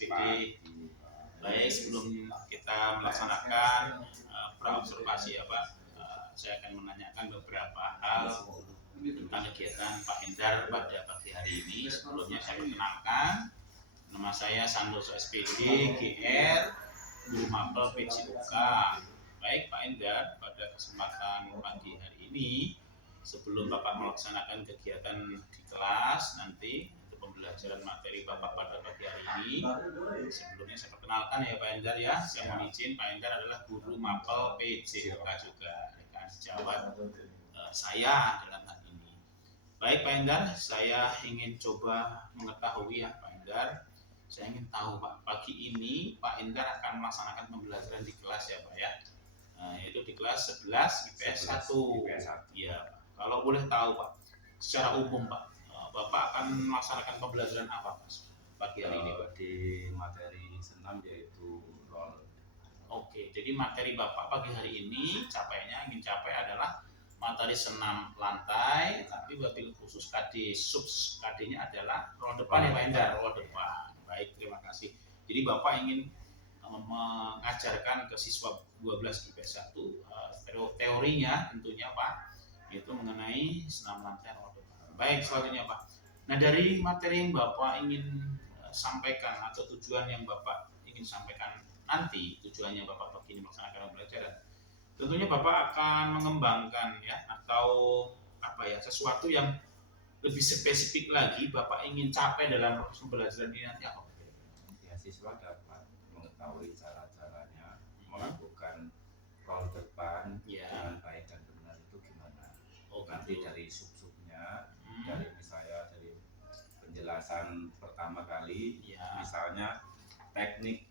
SPD. Baik, sebelum kita melaksanakan praobservasi ya Pak, saya akan menanyakan beberapa hal tentang kegiatan Pak Endar pada pagi hari ini. Sebelumnya saya perkenalkan, nama saya Santoso SPD, GR, Guru Mapel PJOK. Baik Pak Endar, pada kesempatan pagi hari ini, sebelum Bapak melaksanakan kegiatan di kelas nanti untuk pembelajaran materi Bapak pada pagi hari ini, sebelumnya saya perkenalkan ya Pak Endar ya. Saya mohon izin, Pak Endar adalah Guru Mapel PJOK juga, rekan sejawat saya dalam hal ini. Baik Pak Endar, saya ingin coba mengetahui ya Pak Endar. Saya ingin tahu Pak, pagi ini Pak Endar akan melaksanakan pembelajaran di kelas ya Pak ya. Yaitu di kelas 11 IPS 1. Ya, kalau boleh tahu Pak, secara umum Pak, Bapak akan melaksanakan pembelajaran apa Pak pagi hari ini Pak? Di materi senam yaitu role. Oke, jadi materi Bapak pagi hari ini ingin capai adalah materi senam lantai, tapi wabil khusus KD sub KD-nya adalah role depan ya Pak Endar, role depan. Baik, terima kasih. Jadi Bapak ingin mengajarkan ke siswa 12 IPS 1 teorinya tentunya Pak, yaitu mengenai senam lantai role depan. Baik, selanjutnya Pak. Nah, dari materi yang Bapak ingin sampaikan atau tujuan yang Bapak ingin sampaikan nanti, tujuannya Bapak pagi ini melaksanakan pembelajaran, tentunya Bapak akan mengembangkan ya atau apa ya, sesuatu yang lebih spesifik lagi Bapak ingin capai dalam proses pembelajaran ini nanti apa? Ya, siswa dapat mengetahui cara-caranya melakukan role depan dengan baik dan benar itu gimana. Nanti dari sub-subnya, dari misalnya dari penjelasan pertama kali, misalnya teknik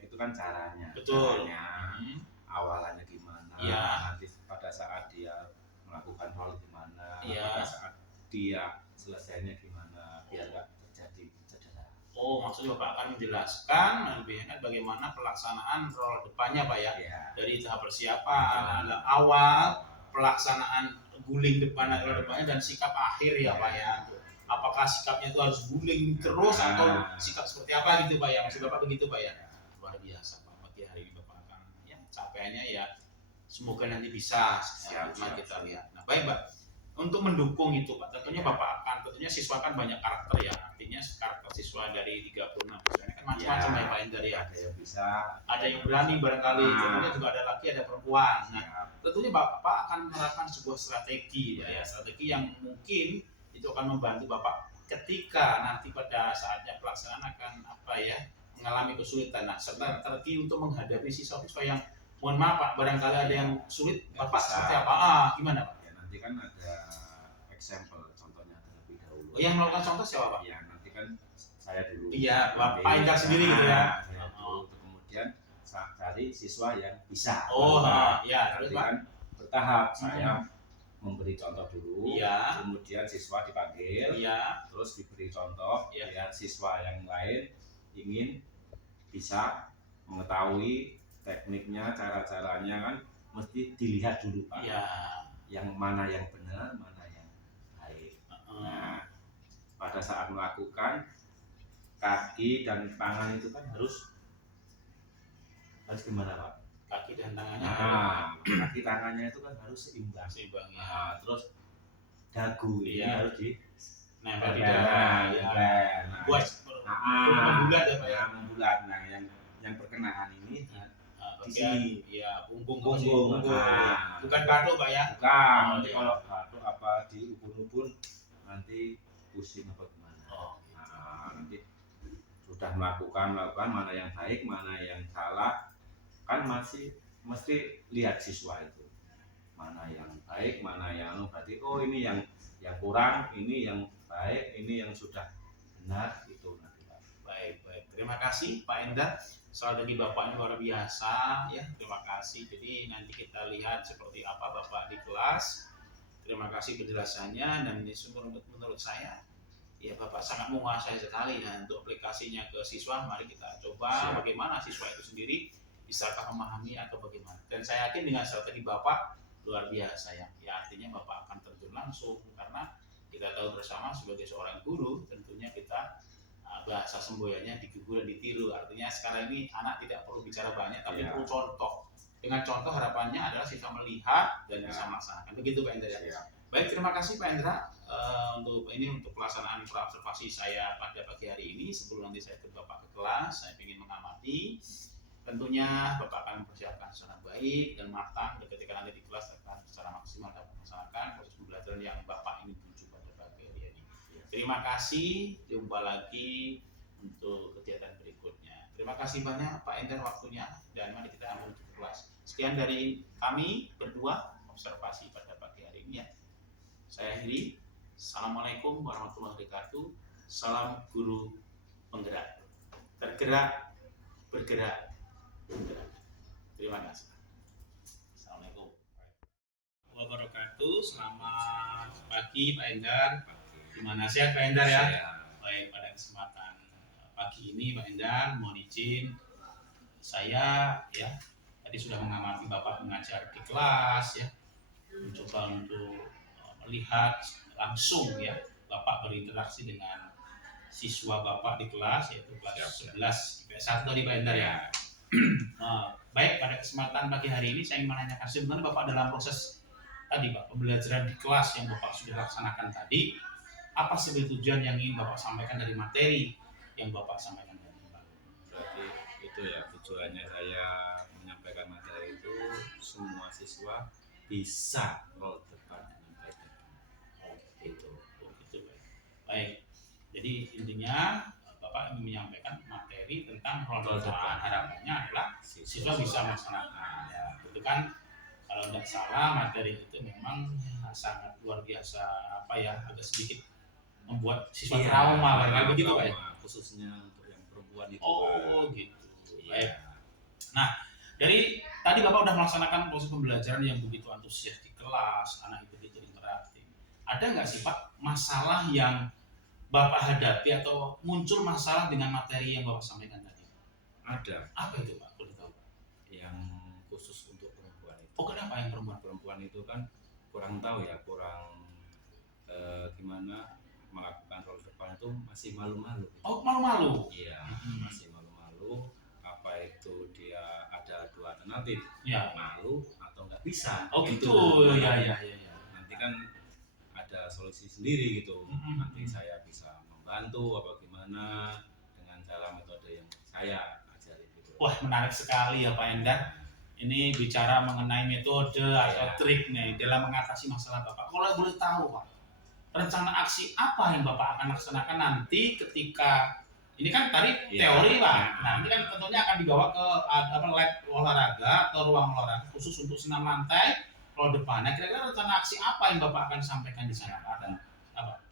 itu kan caranya. Betul. Awalannya gimana, nanti pada saat dia melakukan role gimana, pada saat dia selesainya gimana, biar nggak terjadi cedera. Oh, maksudnya Bapak akan menjelaskan lebih enak bagaimana pelaksanaan role depannya Pak ya, dari tahap persiapan, awal, pelaksanaan guling depan role depannya dan sikap akhir ya Pak ya. Apakah sikapnya itu harus guling terus atau sikap seperti apa gitu Pak ya, maksud Bapak begitu Pak ya. Luar biasa Pak, pagi hari ini Bapak akan ya capaiannya ya semoga nanti bisa kita lihat. Nah baik Pak, untuk mendukung itu Pak, tentunya siswa kan banyak karakter ya, artinya karakter siswa dari 36 siswa kan macam-macam ya Pak Endar ya. Ada yang bisa, ada yang berani barangkali, tentunya juga ada laki ada perempuan. Nah tentunya Bapak akan menerapkan sebuah strategi ya, strategi yang mungkin itu akan membantu Bapak ketika nanti pada saatnya pelaksanaan akan mengalami kesulitan. Nah, strategi untuk menghadapi siswa-siswa yang mohon maaf Pak, barangkali ada yang sulit, Bapak seperti apa? Gimana Pak? Ya, nanti kan ada example contohnya terlebih dahulu. Oh, yang melakukan contoh siapa Pak? Ya, nanti kan saya dulu. Iya, Pak Endar sendiri gitu ya. Saya dulu, kemudian cari siswa yang bisa. Ya, terus Pak kan bertahap saya memberi contoh dulu, kemudian siswa dipanggil, terus diberi contoh, biar siswa yang lain ingin bisa mengetahui tekniknya, cara-caranya kan mesti dilihat dulu Pak. Yang mana yang benar, mana yang baik. Nah, pada saat melakukan kaki dan tangan itu kan harus gimana Pak? Kaki dan tangannya. Kaki tangannya itu kan harus seimbang. Nah, terus dagu ini harus di nempel di dada. Buat membulat ya Pak ya. Membulat. Nah, yang perkenaan ini di sini. Iya, punggung. Bukan batuk Pak ya. Bukan. Nanti kalau batuk apa di ubun-ubun nanti pusing apa gimana. Nanti sudah melakukan mana yang baik, mana yang salah, kan mesti lihat siswa itu mana yang baik, mana yang berarti ini yang kurang, ini yang baik, ini yang sudah benar itu nanti Pak. Baik, terima kasih Pak Endar, strategi Bapaknya luar biasa ya, terima kasih. Jadi nanti kita lihat seperti apa Bapak di kelas. Terima kasih penjelasannya, dan menurut saya ya Bapak sangat menguasai sekali ya untuk aplikasinya ke siswa. Mari kita coba bagaimana siswa itu sendiri bisakah memahami atau bagaimana. Dan saya yakin dengan strategi Bapak luar biasa ya. Artinya Bapak akan terjun langsung, karena kita tahu bersama sebagai seorang guru tentunya kita bahasa semboyannya digugu dan ditiru. Artinya sekarang ini anak tidak perlu bicara banyak, tapi perlu contoh. Dengan contoh harapannya adalah siswa melihat dan bisa melaksanakan. Begitu Pak Endra. Baik, terima kasih Pak Endra untuk pelaksanaan praobservasi saya pada pagi hari ini. Sebelum nanti saya ke Bapak ke kelas, saya ingin mengamati. Tentunya Bapak akan mempersiapkan secara baik dan matang ketika nanti di kelas akan secara maksimal dapat melaksanakan proses pembelajaran yang Bapak ingin tuju pada pagi hari ini. Terima kasih, jumpa lagi untuk kegiatan berikutnya. Terima kasih banyak Pak Endra waktunya, dan mari kita menuju ke kelas. Sekian dari kami berdua observasi pada pagi hari ini ya. Saya akhiri. Assalamualaikum warahmatullahi wabarakatuh. Salam guru penggerak. Tergerak, bergerak, bergerak. Terima kasih. Assalamualaikum warahmatullahi wabarakatuh. Selamat pagi Pak Endar. Gimana sehat Pak Endar ya? Baik, pada kesempatan pagi ini Pak Endar mohon izin saya ya tadi sudah mengamati Bapak mengajar di kelas ya, mencoba untuk melihat langsung ya Bapak berinteraksi dengan siswa Bapak di kelas, yaitu kelas 11 IPS 1 tadi Pak Endar ya. Baik, pada kesempatan pagi hari ini saya ingin menanyakan sebenarnya Bapak dalam proses tadi Pak pembelajaran di kelas yang Bapak sudah laksanakan tadi, apa sebenarnya tujuan yang ingin Bapak sampaikan dari materi yang Bapak sampaikan tadi Pak? Berarti itu ya tujuannya saya menyampaikan materi itu semua siswa bisa roll depan dengan baik. Gitu Pak. Baik, jadi intinya Bapak ingin menyampaikan materi tentang roll depan. Harapannya adalah siswa bisa melaksanakan. Ya, itu kan kalau tidak salah materi itu memang sangat luar biasa apa ya, agak sedikit membuat siswa trauma kayak begitu Pak ya. Khususnya untuk yang perempuan itu. Oh gitu. Baik. Nah, dari tadi Bapak sudah melaksanakan proses pembelajaran yang begitu antusias di kelas, anak begitu interaktif. Ada nggak sih Pak masalah yang Bapak hadapi atau muncul masalah dengan materi yang Bapak sampaikan tadi? Ada. Apa itu Pak? Boleh tahu? Yang khusus untuk perempuan itu. Oh, kenapa yang perempuan? Perempuan itu kan kurang tahu ya, kurang gimana melakukan roll depan itu masih malu-malu. Oh, malu-malu? Iya, masih malu-malu. Apa itu dia ada dua alternatif, ya. Malu atau nggak bisa. Oh gitu, ya. Nanti kan ada solusi sendiri gitu. Nanti saya bisa membantu apa gimana dengan cara metode yang saya ajari gitu. Wah, menarik sekali ya Pak Endar. Ini bicara mengenai metode atau trik nih dalam mengatasi masalah Bapak. Kalau boleh tahu Pak, rencana aksi apa yang Bapak akan laksanakan nanti ketika ini kan tadi teori Pak. Nah, ini kan tentunya akan dibawa ke lab olahraga atau ruang olahraga khusus untuk senam lantai roll depan. Nah, kira-kira rencana aksi apa yang Bapak akan sampaikan di sana Pak?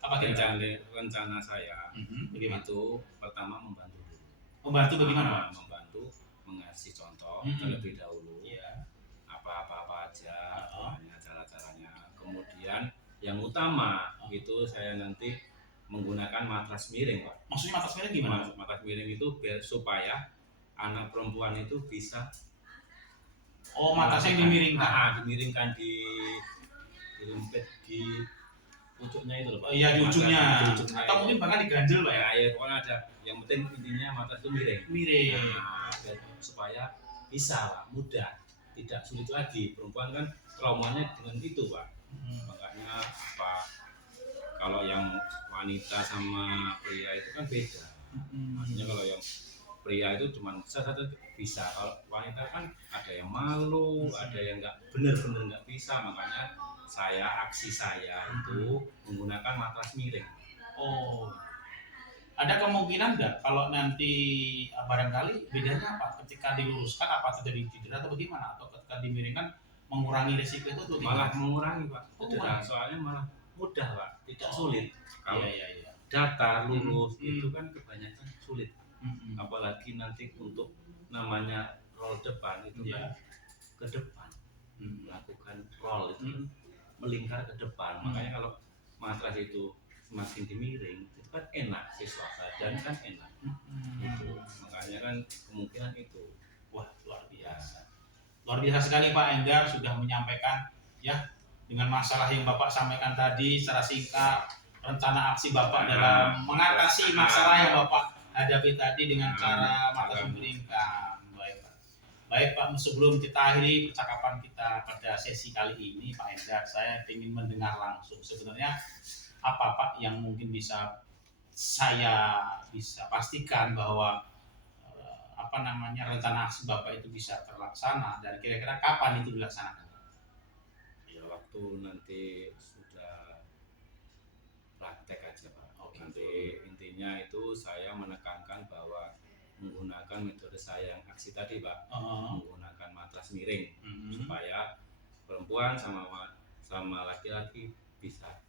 Apa rencana saya itu pertama membantu dulu. Membantu bagaimana Pak? Membantu mengasih contoh terlebih dahulu. Apa aja cara-caranya. Kemudian yang utama itu saya nanti menggunakan matras miring Pak. Maksudnya matras miring gimana? Matras miring itu biar supaya anak perempuan itu bisa matrasnya yang dimiringkan. Dimiringkan dilempit di ujungnya itu loh Pak. Iya, di ujungnya. Atau mungkin bahkan diganjel Pak ya. Ya pokoknya ada. Yang penting intinya matras itu miring. Supaya bisa Pak, mudah, tidak sulit lagi. Perempuan kan traumanya dengan itu Pak. Makanya kalau yang wanita sama pria itu kan beda. Maksudnya kalau yang pria itu cuma satu bisa, kalau wanita kan ada yang malu, ada yang benar-benar nggak bisa. Makanya aksi saya itu menggunakan matras miring. Ada kemungkinan nggak kalau nanti barangkali bedanya apa ketika diluruskan, apa terjadi cedera atau bagaimana, atau ketika dimiringkan mengurangi resiko itu atau malah mengurangi Pak. Soalnya malah mudah Pak, tidak sulit. Kalau datar lurus itu kan kebanyakan sulit. Apalagi nanti untuk namanya roll depan itu kan ke depan, melakukan roll itu kan melingkar ke depan. Makanya kalau matras itu semakin dimiring itu kan enak, siswa badan kan enak. Itu makanya kan kemungkinan itu. Wah, luar biasa sekali Pak Endar sudah menyampaikan ya dengan masalah yang Bapak sampaikan tadi secara singkat, rencana aksi Bapak dalam mengatasi masalah yang Bapak hadapi tadi dengan cara mata memberikan. Baik Pak, sebelum kita akhiri percakapan kita pada sesi kali ini Pak Endar, saya ingin mendengar langsung sebenarnya apa Pak yang mungkin saya bisa pastikan bahwa rencana aksi Bapak itu bisa terlaksana dan kira-kira kapan itu dilaksanakan? Ya waktu nanti sudah praktek aja Pak. Nanti intinya itu saya menekankan bahwa menggunakan metode saya yang aksi tadi Pak, menggunakan matras miring supaya perempuan sama laki-laki bisa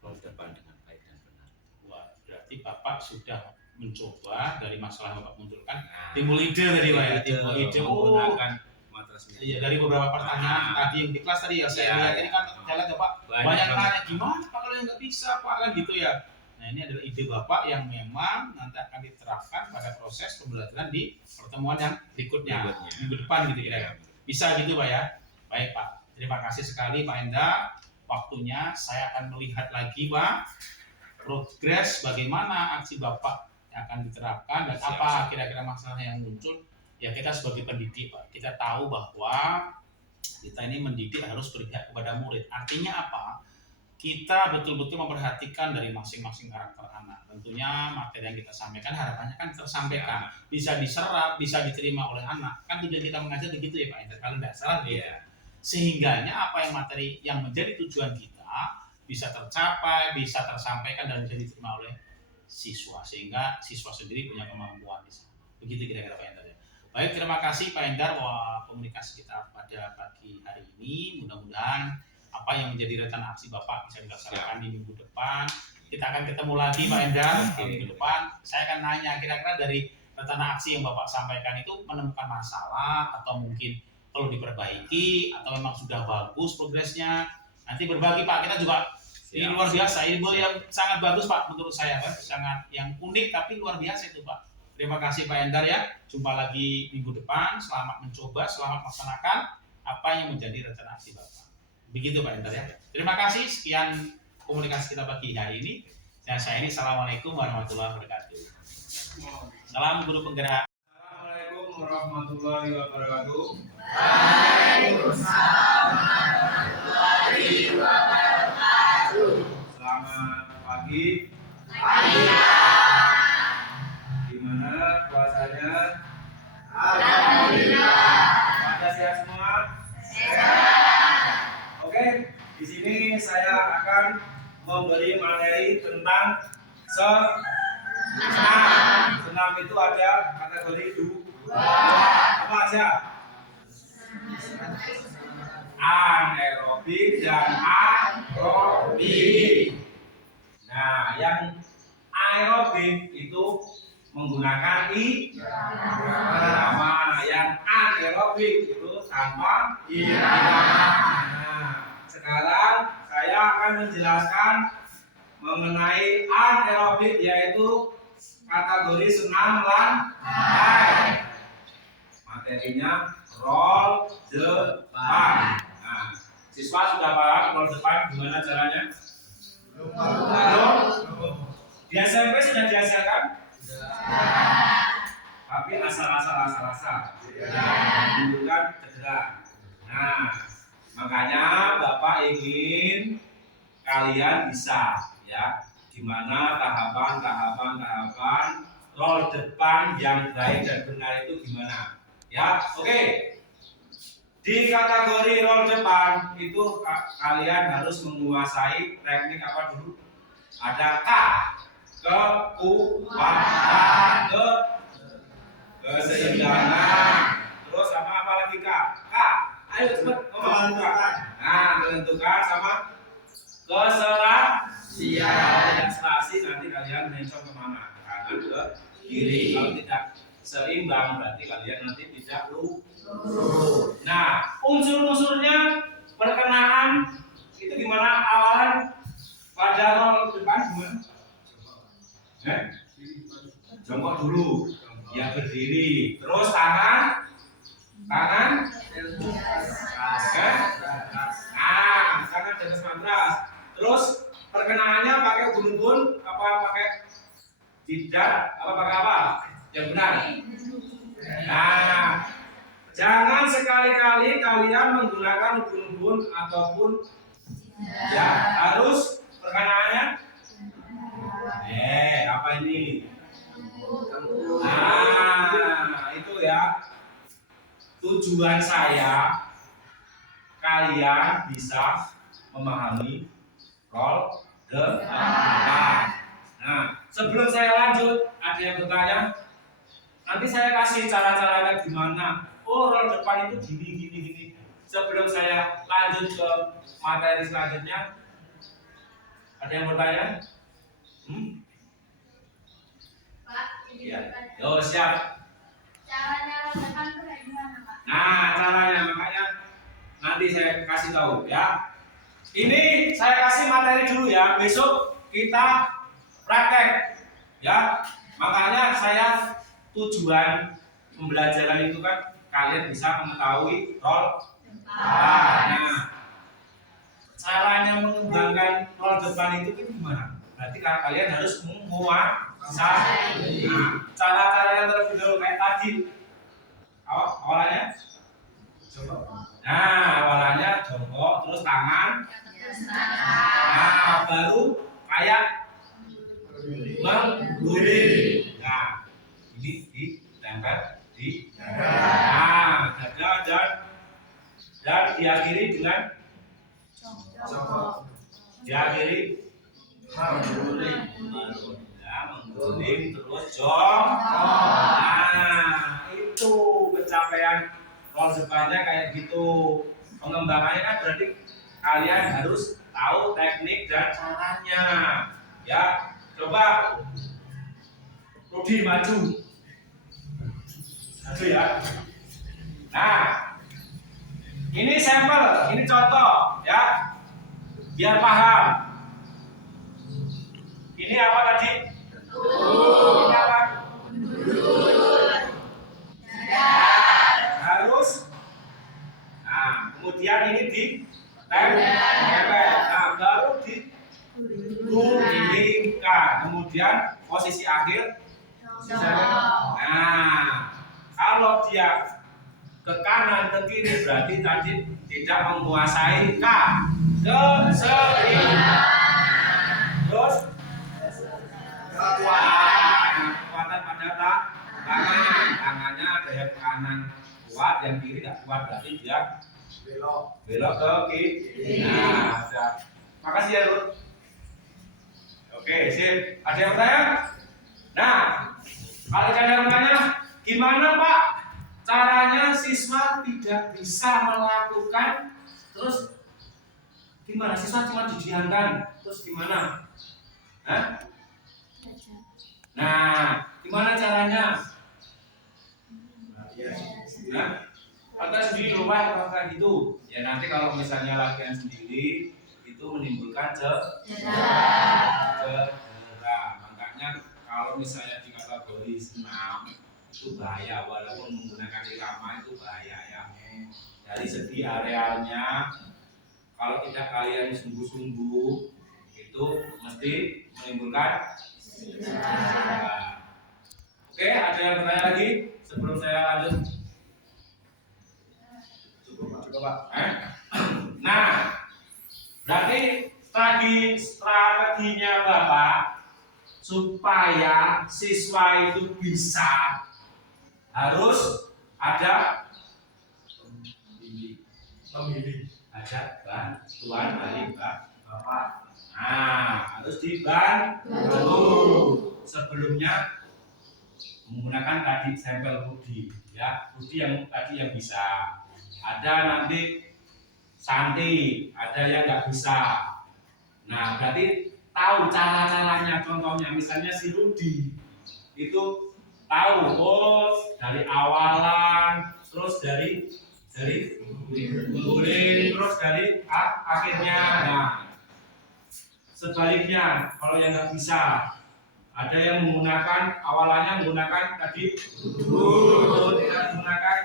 roll depan dengan baik dan benar. Wah, berarti Bapak sudah mencoba dari masalah yang Bapak munculkan, timbul ide tadi Pak ya, timbul ide menggunakan matras miring. Iya, dari beberapa pertanyaan tadi yang di kelas tadi ya saya lihat ini kan jalan ya Pak, banyak nanya gimana Pak kalau yang nggak bisa Pak kan gitu ya. Nah ini adalah ide Bapak yang memang nanti akan diterapkan pada proses pembelajaran di pertemuan yang berikutnya minggu depan gitu kira-kira. Bisa gitu Pak ya. Baik Pak, terima kasih sekali Pak Enda. Waktunya saya akan melihat lagi Pak progres bagaimana aksi Bapak yang akan diterapkan dan apa kira-kira masalah yang muncul. Ya kita sebagai pendidik Pak, kita tahu bahwa kita ini mendidik harus berpihak kepada murid. Artinya apa? Kita betul-betul memperhatikan dari masing-masing karakter anak. Tentunya materi yang kita sampaikan harapannya kan tersampaikan, bisa diserap, bisa diterima oleh anak. Kan tujuan kita mengajar begitu ya Pak Ender, kalau tidak salah ya. Sehingganya apa yang materi yang menjadi tujuan kita bisa tercapai, bisa tersampaikan dan bisa diterima oleh siswa sehingga siswa sendiri punya kemampuan di sana. Begitu kira-kira Pak Ender ya. Baik, terima kasih Pak Endar komunikasi kita pada pagi hari ini. Mudah-mudahan apa yang menjadi rencana aksi Bapak bisa dilaksanakan di minggu depan. Kita akan ketemu lagi Pak Endar minggu depan. Saya akan nanya kira-kira dari rencana aksi yang Bapak sampaikan itu menemukan masalah atau mungkin perlu diperbaiki atau memang sudah bagus progresnya. Nanti berbagi Pak, kita juga ini luar biasa, ilmu yang sangat bagus Pak menurut saya Pak, sangat yang unik tapi luar biasa itu Pak. Terima kasih Pak Endar ya. Jumpa lagi minggu depan. Selamat mencoba, selamat melaksanakan apa yang menjadi rencana aksi Bapak. Begitu Pak Endar ya. Terima kasih. Sekian komunikasi kita pagi hari ini. Dan saya ini Assalamualaikum warahmatullahi wabarakatuh. Salam guru penggerak. Assalamualaikum warahmatullahi wabarakatuh. Waalaikumsalam warahmatullahi wabarakatuh. Selamat pagi. Gimana puasanya? Alhamdulillah. Pada sehat semua? Sehat. Oke, di sini saya akan memberi materi tentang senam. Senam itu ada kategori dua. Apa aja? Anaerobik dan aerobik. Nah, yang aerobik itu menggunakan irama, yang anaerobik itu tanpa irama. Nah, sekarang saya akan menjelaskan mengenai anaerobik yaitu kategori senam lantai. Materinya roll depan. Nah, siswa sudah paham roll depan gimana caranya? Belum. Di SMP sudah diajarkan? Tapi asal-asal. Menimbulkan cedera. Nah, makanya Bapak ingin kalian bisa ya, gimana tahapan roll depan yang baik dan benar itu gimana? Ya, oke. Di kategori roll depan itu kalian harus menguasai teknik apa dulu? Ada kekuatan, keseimbangan, terus sama apa lagi ayo cepet ngomong. Nah, menentukan sama keserasian. Serasi nanti kalian mencong kemana? Kanan ke kiri. Kalau tidak seimbang berarti kalian nanti tidak lurus. Nah, unsur-unsurnya perkenaan itu gimana awalan pada roll depan gimana? Jongkok dulu, ya berdiri. Terus tangan, tangan di atas matras. Terus perkenaannya pakai ubun-ubun apa pakai jidat apa pakai apa? Yang benar. Nah, jangan sekali-kali kalian menggunakan ubun-ubun ataupun ya harus perkataannya. Apa ini? Nah, itu ya. Tujuan saya kalian bisa memahami roll depan. Nah, sebelum saya lanjut, ada yang bertanya? Nanti saya kasih cara-caranya gimana. Oh, roll depan itu gini. Sebelum saya lanjut ke materi selanjutnya, ada yang bertanya? Pak, ini Ya. Yo, siap. caranya roll depan tuh kayak gimana, Pak? Nah, caranya makanya nanti saya kasih tahu ya. Ini saya kasih materi dulu ya. Besok kita praktek ya. Makanya saya tujuan pembelajaran itu kan kalian bisa mengetahui roll depan. Nah, caranya mengembangkan roll depan itu gimana? Berarti kalian harus menguasai. Nah, cara-caranya terlebih dahulu kayak tadi. Awalannya jongkok. Nah, awalannya jongkok, terus tangan. Nah, baru kayak mengguling. Nah, ini ditempel di dada. Nah, dada dan diakhiri dengan Jongkok. diakhiri mengguling. Ya, mengguling terus jongkok. Nah, itu pencapaian roll depannya kayak gitu. Pengembangannya kan berarti kalian harus tahu teknik dan caranya. Ya, coba Rudi maju. Maju ya. Nah, ini sampel, ini contoh ya. Biar paham. Ini apa tadi? Ini apa? Harus. Nah, kemudian ini di tempel. Nah, baru digulingkan. Kemudian posisi akhir. Nah, kalau dia ke kanan ke kiri berarti tadi tidak menguasai keseimbang. Terus kekuatan pada tangannya ada yang kanan kuat, yang kiri tidak kuat, berarti dia belok ke kiri. Nah, sudah. Makasih ya, Ruth. Oke, sip. Ada yang bertanya? Nah, kalau ada yang bertanya, gimana Pak caranya siswa tidak bisa melakukan, terus gimana siswa cuma didiamkan, terus gimana? Hah? Nah, gimana caranya? Nah, latihan sendiri rumah kayak gitu. Ya nanti kalau misalnya latihan sendiri itu menimbulkan cedera. Makanya kalau misalnya di kategori senam itu bahaya, walaupun menggunakan irama itu bahaya ya. Dari segi arealnya, kalau tidak kalian sungguh-sungguh itu mesti menimbulkan cedera. Oke, ada yang bertanya lagi sebelum saya lanjut? Cukup Pak. Nah, berarti strateginya Bapak supaya siswa itu bisa harus ada ada bantuan dari Bapak. Nah, harus dibantu. Sebelumnya menggunakan tadi sampel Rudi, ya Rudi yang tadi yang bisa. Ada nanti Santi, ada yang nggak bisa. Nah, berarti tahu cara-caranya. Contohnya misalnya si Rudi itu tahu, oh dari awalan, terus dari mengguling, terus dari akhirnya. Nah, sebaliknya kalau yang nggak bisa, ada yang menggunakan awalannya menggunakan tadi tidak menggunakan.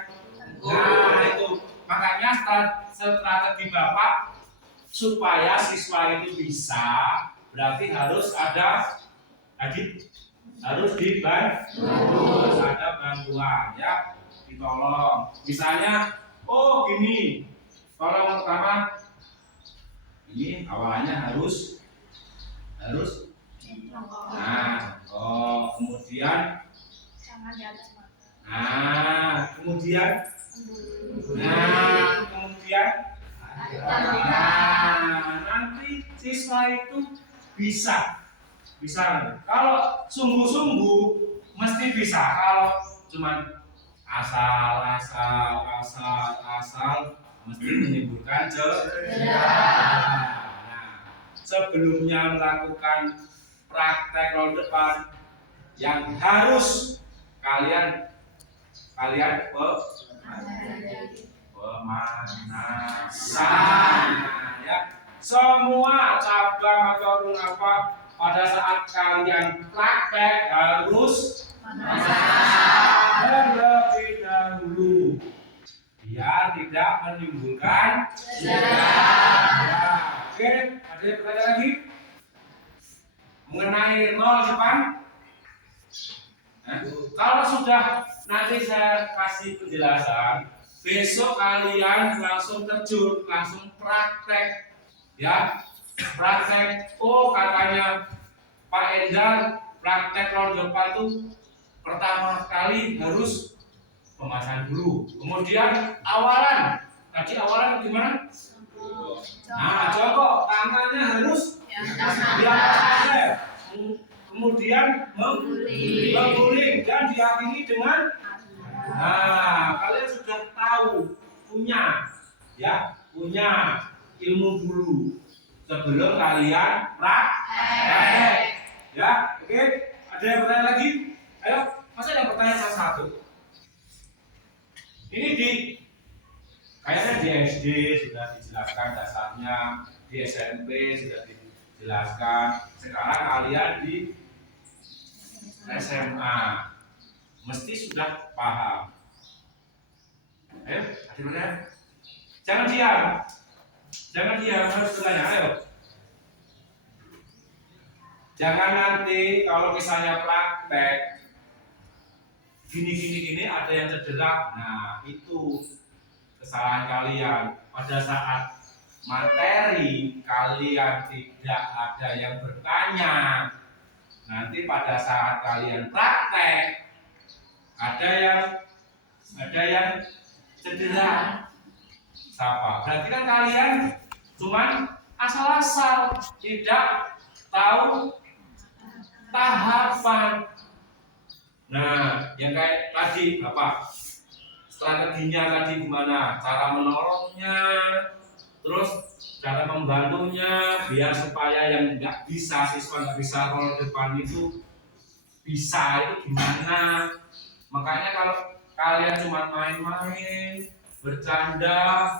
Nah, itu makanya strategi Bapak supaya siswa itu bisa berarti harus ada tadi harus dibantu, harus ada bantuan ya, ditolong. Misalnya, oh gini, tolong pertama, ini awalannya harus, nah, oh kemudian, Jangan di atas mata. kemudian, nanti siswa itu bisa. Kalau sungguh-sungguh mesti bisa. Kalau cuman asal mesti menimbulkan cedera. Nah, sebelumnya melakukan praktek roll depan yang harus kalian pemanasan ya. Semua cabang ataupun apa pada saat kalian praktek harus terlebih dahulu biar tidak menimbulkan cedera. Oke, ada yang bertanya lagi mengenai roll depan? Kalau sudah nanti saya kasih penjelasan, besok kalian langsung terjun, langsung praktek, ya, praktek. Oh katanya Pak Endar, praktek roll depan tuh pertama kali harus pemasangan dulu, kemudian awalan. Tadi awalan gimana? Nah, jongkok, tangannya harus di atas leher. Kemudian mengguling dan diakhiri dengan kalian sudah tahu punya ilmu dulu sebelum kalian praktek ya. Oke, ada yang bertanya lagi? Ayo, masa yang bertanya salah satu ini kayaknya di SD sudah dijelaskan dasarnya, di SMP sudah dijelaskan, sekarang kalian di SMA mesti sudah paham. Ayo, akhirnya jangan diam, harus bertanya. Ayo, jangan nanti kalau misalnya praktek gini ada yang cedera. Nah, itu kesalahan kalian. Pada saat materi kalian tidak ada yang bertanya, nanti pada saat kalian praktek ada yang cedera. Siapa? Berarti kan kalian cuman asal-asal, tidak tahu tahapan. Nah, yang kayak tadi apa? Strateginya tadi gimana? Cara menolongnya, terus cara membantunya biar supaya yang siswa nggak bisa roll depan itu bisa, itu gimana? Makanya kalau kalian cuma main-main, bercanda,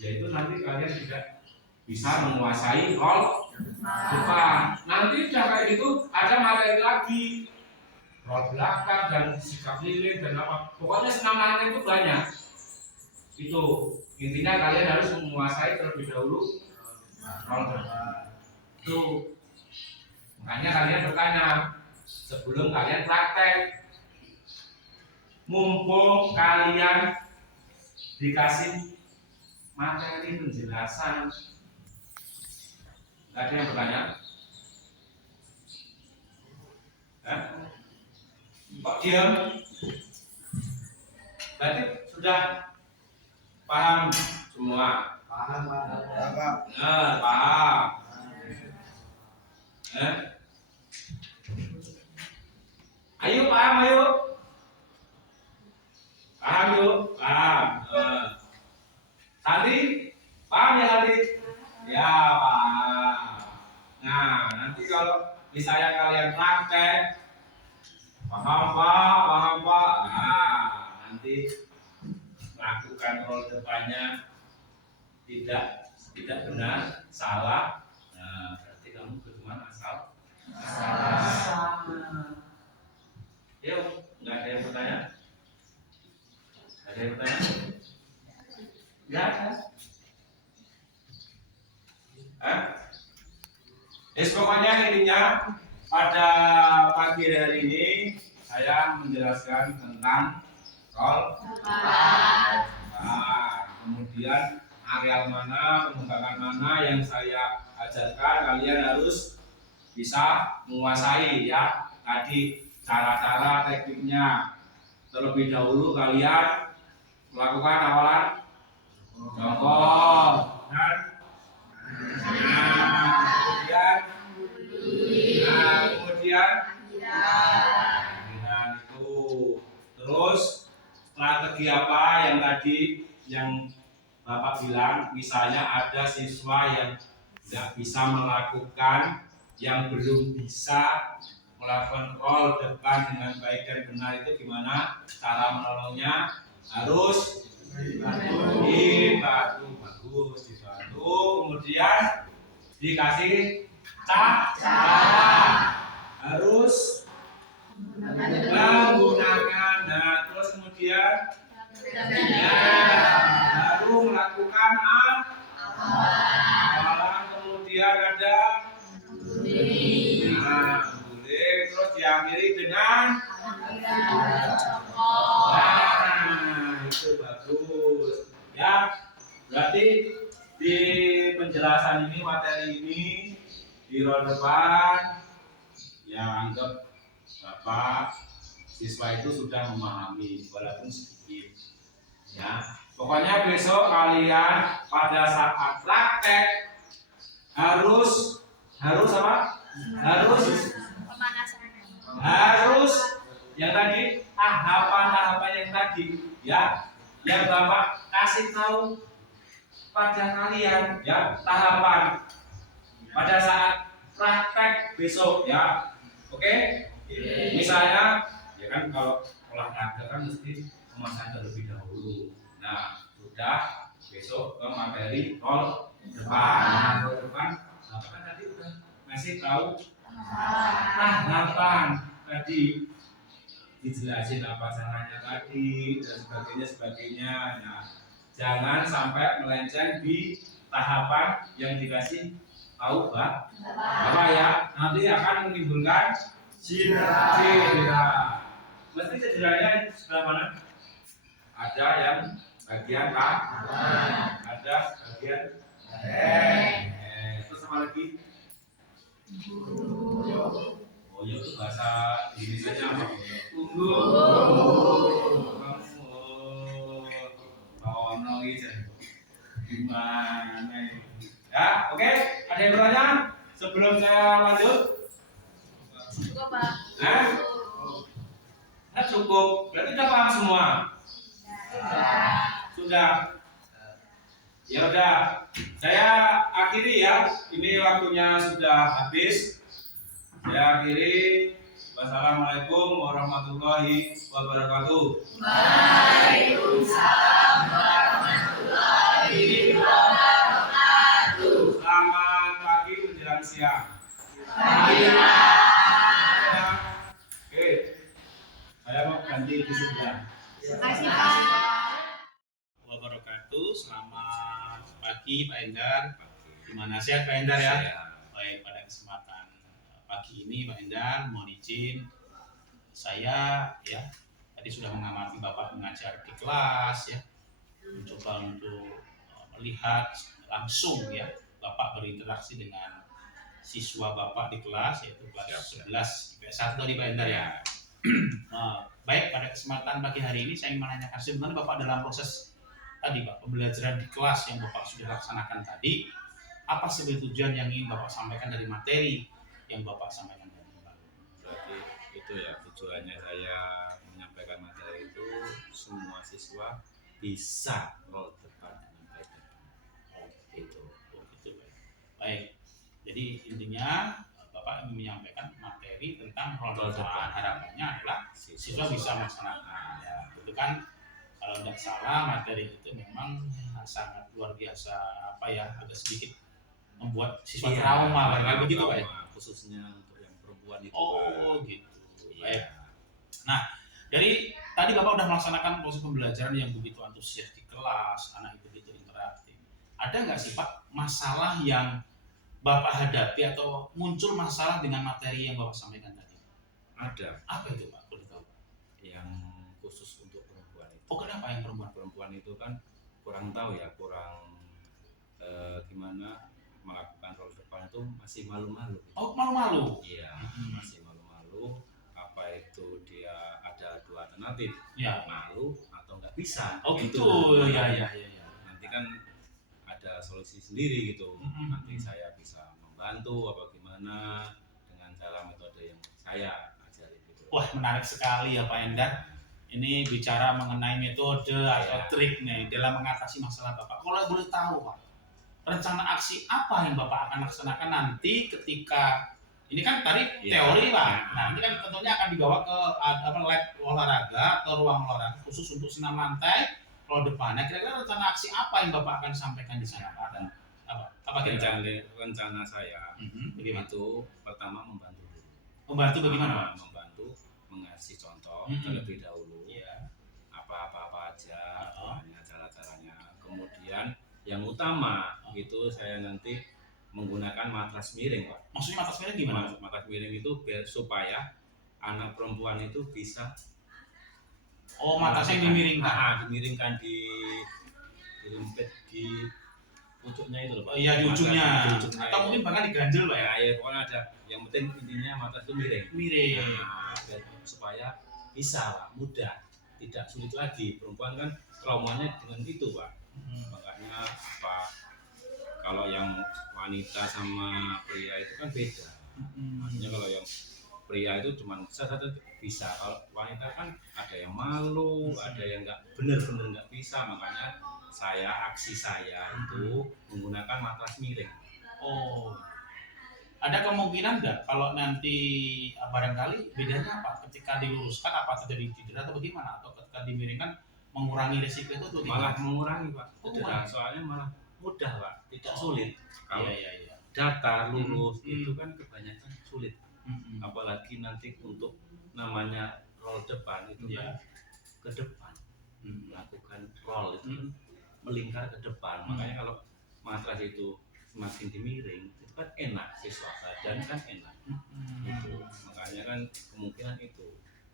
ya itu nanti kalian tidak bisa menguasai roll depan. Nanti udah kayak gitu ada materi lagi, roll belakang dan sikap lilin dan apa. Pokoknya senam itu banyak. Itu intinya kalian harus menguasai terlebih dahulu roll depan. Itu makanya kalian bertanya sebelum kalian praktek. Mumpung kalian dikasih materi penjelasan, ada yang bertanya? Kok diam? Berarti sudah paham semua? Paham, Pak. Paham. Ayo paham, ayo. Paham yuk, paham. Tadi paham ya tadi? Ya paham. Nah nanti kalau misalnya kalian praktek, paham pak. Nah nanti lakukan roll depannya tidak benar, salah. Nah berarti kamu cuma asal. Yuk, nggak ada yang bertanya? Ada yang bertanya? Nggak ada. Pokoknya intinya pada pagi hari ini saya menjelaskan tentang role. Nah, kemudian areal mana, pengembangan mana yang saya ajarkan, kalian harus bisa menguasai ya. Tadi cara-cara tekniknya. Terlebih dahulu kalian melakukan awalan jongkok dan kemudian dengan itu. Terus strategi apa yang tadi yang Bapak bilang, misalnya ada siswa yang tidak bisa melakukan, yang belum bisa melakukan role depan dengan baik dan benar, itu gimana cara menolongnya? Harus dibantu, bagus dibantu, kemudian dikasih cara, harus menggunakan, nah terus kemudian baru melakukan awalan, kemudian ada boleh, terus diakhiri dengan itu bagus ya. Berarti di penjelasan ini, materi ini di roll depan yang anggap Bapak siswa itu sudah memahami walaupun sedikit ya. Pokoknya besok kalian pada saat praktek harus apa? Harus yang tadi tahapan-tahapan yang tadi ya, yang Bapak kasih tahu pada kalian ya, tahapan pada saat praktek besok ya. Oke? Misalnya ya kan, kalau olahraga kan mesti memasak terlebih dahulu. Nah, sudah besok ke materi roll depan. Nah, roll depan apa kan tadi udah ngasih tahu tahapan tadi, dijelasin apa caranya tadi dan sebagainya. Nah, jangan sampai melenceng di tahapan yang dikasih tahu Bapak ya. Nanti akan menimbulkan cedera. Mesti cederanya sebelah mana? Ada yang bagian kanan, ada bagian terus sama lagi. Oh ya, itu bahasa Indonesia apa? Ono iki gimana ini? Ya, oke. Ada yang bertanya sebelum saya lanjut? Cukup, Pak. Cukup. Berarti sudah paham semua? Sudah. Ya udah. Saya akhiri ya. Ini waktunya sudah habis. Saya akhiri. Wassalamualaikum warahmatullahi wabarakatuh. Waalaikumsalam warahmatullahi wabarakatuh. Selamat pagi menjelang siang. Oke. Saya mau ganti di sebelah. Terima kasih, Pak. Wabarakatuh. Selamat pagi Pak Endar. Gimana sehat Pak Endar ya? Baik, pada kesempatan pagi ini Pak Endar mohon izin saya ya tadi sudah mengamati Bapak mengajar di kelas ya, mencoba untuk melihat langsung ya Bapak berinteraksi dengan siswa Bapak di kelas, yaitu kelas 11 IPS 1 tadi Pak Endar ya. Baik, pada kesempatan pagi hari ini saya ingin menanyakan sebenarnya Bapak dalam proses tadi Pak pembelajaran di kelas yang Bapak sudah laksanakan tadi, apa sebenarnya tujuan yang ingin Bapak sampaikan dari materi yang Bapak sampaikan tadi Pak? Berarti itu ya tujuannya saya menyampaikan materi itu semua siswa bisa roll depan dengan baik dan benar. Itu baik. Jadi intinya Bapak ingin menyampaikan materi tentang roll depan. Harapannya adalah siswa bisa melaksanakan. Ya, itu kan kalau tidak salah materi itu memang sangat luar biasa apa ya, agak sedikit membuat siswa trauma kayak begitu Pak ya. Khususnya untuk yang perempuan itu. Oh gitu. Baik. Nah, dari tadi Bapak sudah melaksanakan proses pembelajaran yang begitu antusias di kelas, anak itu begitu interaktif. Ada nggak sih Pak masalah yang Bapak hadapi atau muncul masalah dengan materi yang Bapak sampaikan tadi? Ada. Apa itu Pak? Boleh tahu? Yang khusus untuk perempuan itu. Oh, kenapa yang perempuan? Perempuan itu kan kurang tahu ya, kurang gimana melakukan role depan itu masih malu-malu. Oh, malu-malu? Iya, masih malu-malu. Apa itu dia ada dua alternatif, ya, malu atau nggak bisa. Oh gitu, ya. Nanti kan ada solusi sendiri gitu. Nanti saya bisa membantu apa gimana dengan cara metode yang saya ajari gitu. Wah, menarik sekali ya Pak Endar. Ini bicara mengenai metode atau trik nih dalam mengatasi masalah Bapak. Kalau boleh tahu Pak, rencana aksi apa yang Bapak akan laksanakan nanti ketika ini kan tadi teori Pak. Nah, ini kan tentunya akan dibawa ke lab olahraga atau ruang olahraga khusus untuk senam lantai roll depannya. Kira-kira rencana aksi apa yang Bapak akan sampaikan di sana Pak? Dan apa rencana saya itu pertama membantu dulu. Membantu bagaimana Pak? Membantu mengasih contoh terlebih dahulu. Apa aja cara-caranya. Kemudian yang utama itu saya nanti menggunakan matras miring Pak. Maksudnya matras miring gimana? Matras miring itu supaya anak perempuan itu bisa matrasnya dimiringkan. Dimiringkan dilempit di pucuknya itu loh Pak. Iya, di ujungnya. Atau mungkin bahkan diganjel Pak ya. Ya pokoknya ada. Yang penting intinya matras itu miring. Supaya bisa Pak, mudah, tidak sulit lagi. Perempuan kan traumanya dengan itu Pak. Makanya kalau yang wanita sama pria itu kan beda. Maksudnya kalau yang pria itu cuma satu bisa, kalau wanita kan ada yang malu, ada yang benar-benar nggak bisa. Makanya aksi saya itu menggunakan matras miring. Oh, ada kemungkinan nggak kalau nanti barangkali bedanya apa ketika diluruskan, apa terjadi cedera atau bagaimana, atau ketika dimiringkan mengurangi risiko itu atau malah mengurangi Pak cedera, soalnya malah mudah Pak, tidak sulit. Kalau datar lurus itu kan kebanyakan sulit, apalagi nanti untuk namanya roll depan itu kan ke depan, melakukan roll itu kan melingkar ke depan. Makanya kalau matras itu semakin dimiring itu kan enak, siswa badan kan enak. Itu makanya kan kemungkinan itu.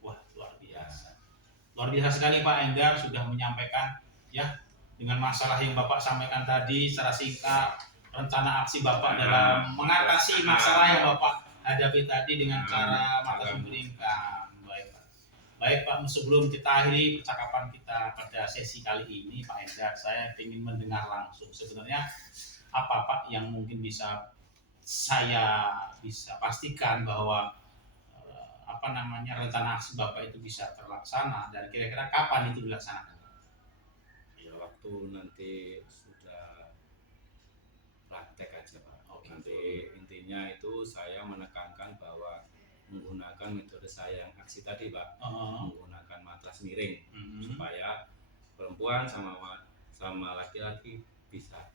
Wah, luar biasa sekali Pak Endar sudah menyampaikan ya dengan masalah yang Bapak sampaikan tadi secara singkat, rencana aksi Bapak dalam mengatasi masalah yang Bapak hadapi tadi dengan cara matras miringkan. Baik Pak, sebelum kita akhiri percakapan kita pada sesi kali ini Pak Endar, saya ingin mendengar langsung sebenarnya apa Pak yang mungkin saya bisa pastikan bahwa rencana aksi Bapak itu bisa terlaksana, dan kira-kira kapan itu dilaksanakan? Ya waktu nanti sudah praktek aja Pak. Nanti intinya itu saya menekankan bahwa menggunakan metode saya yang aksi tadi Pak, menggunakan matras miring supaya perempuan sama laki-laki bisa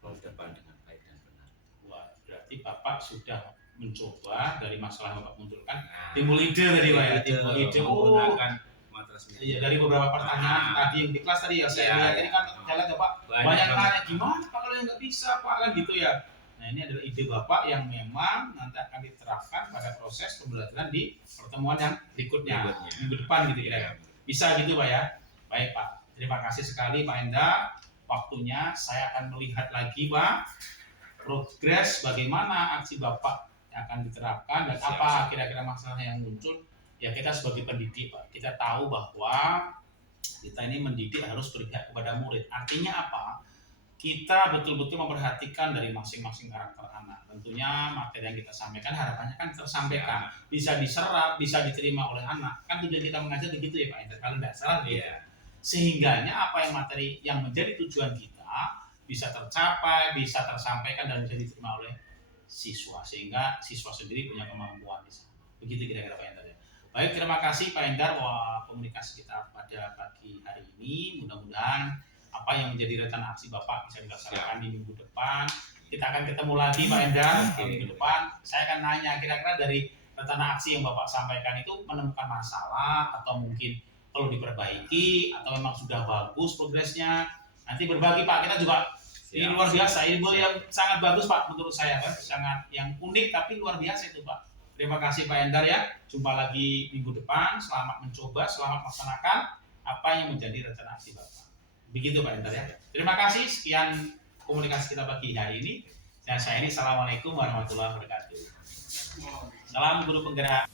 roll depan dengan baik dan benar. Wah, berarti Bapak sudah mencoba dari masalah yang Bapak munculkan, timbul ide tadi Pak ya, timbul ide menggunakan matras miring. Iya, dari beberapa pertanyaan tadi yang di kelas tadi ya saya lihat ini kan jalan Bapak banyak nanya gimana Pak kalau yang nggak bisa Pak kan gitu ya. Nah, ini adalah ide Bapak yang memang nanti akan diterapkan pada proses pembelajaran di pertemuan yang berikutnya minggu depan gitu ya. Bisa gitu Pak ya. Baik Pak, terima kasih sekali Pak Endar. Waktunya saya akan melihat lagi Pak progres bagaimana aksi Bapak yang akan diterapkan dan apa kira-kira masalah yang muncul. Ya kita sebagai pendidik Pak, kita tahu bahwa kita ini mendidik harus berpihak kepada murid. Artinya apa? Kita betul-betul memperhatikan dari masing-masing karakter anak. Tentunya materi yang kita sampaikan harapannya kan tersampaikan, bisa diserap, bisa diterima oleh anak. Kan tujuan kita mengajar begitu ya Pak Endar, kalau tidak salah gitu. Sehingganya apa yang materi yang menjadi tujuan kita bisa tercapai, bisa tersampaikan dan bisa diterima oleh siswa, sehingga siswa sendiri punya kemampuan di sana. Begitu kira-kira Pak Endar ya. Baik, terima kasih Pak Endar komunikasi kita pada pagi hari ini. Mudah-mudahan apa yang menjadi rencana aksi Bapak bisa dilaksanakan di minggu depan. Kita akan ketemu lagi Pak Endar di minggu depan. Saya akan nanya kira-kira dari rencana aksi yang Bapak sampaikan itu menemukan masalah atau mungkin perlu diperbaiki atau memang sudah bagus progresnya. Nanti berbagi Pak, kita juga Ini luar biasa, ilmu yang sangat bagus Pak menurut saya Pak, sangat yang unik tapi luar biasa itu Pak. Terima kasih Pak Endar ya. Jumpa lagi minggu depan. Selamat mencoba, selamat melaksanakan apa yang menjadi rencana aksi Bapak. Begitu Pak Endar ya. Terima kasih. Sekian komunikasi kita pagi hari ini. Dan saya ini, assalamualaikum warahmatullahi wabarakatuh. Salam guru penggerak.